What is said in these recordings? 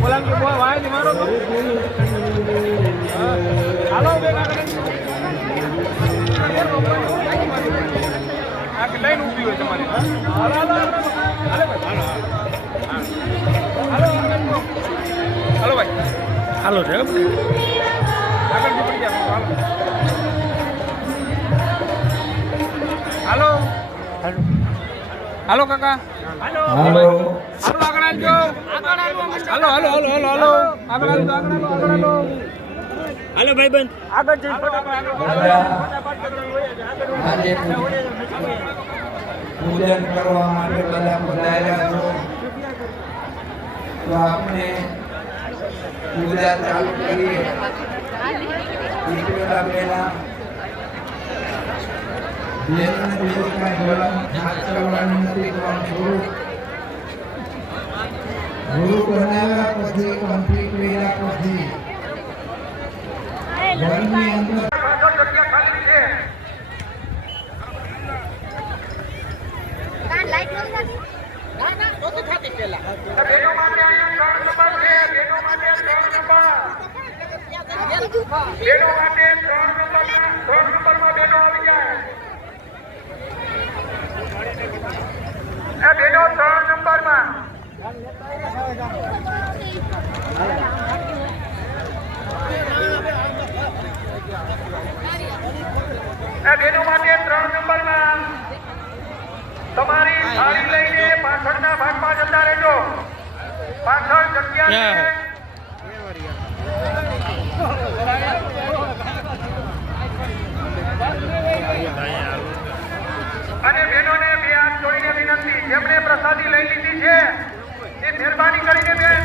બોલામ કે boy Y મારો તો લાઈન ઊભી હોય તમારી હાલો. હાલો હાલો હાલો ભાઈ હાલો આગળ હાલો કાકા હાલો કાકા. હાલો. આગળ આવજો. હાલો હાલો હાલો હાલો હાલો. આગળ આવજો આગળ આગળ હાલો હાલો ભાઈબંધ. આગળ જઈ પૂજન કરવા માટે બધા પધાર્યા છો. તો આપણે પૂજા ચાલુ કરીએ. પહેલા બીજું કાંઈ જોવાનું હાથ ચડવાનું નથી પણ ગુરુ કર્યા પછી ઘરની અંદર કાન લાઈટ નથી થતી તમારી થાળી લઈને પાછળના ભાગમાં જતા રહેજો. પાછળ જગ્યા છે. અને બહેનોને બે હાથ જોડીને વિનંતી જેમણે પ્રસાદી લઈ લીધી છે એ મહેરબાની કરીને બેન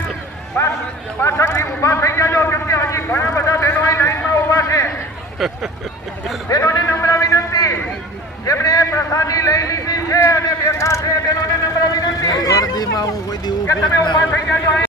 પાછળથી ઊભા થઈ જાજો કેમ કે હજી ઘણા બધા બહેનો અહીં લાઈનમાં ઊભા છે બહેનોને નમ્ર વિનંતી જેમણે પ્રસાદી લઈ લીધી છે અને બેઠા છે બહેનોને નમ્ર વિનંતી ગરદીમાં હું કોઈ દી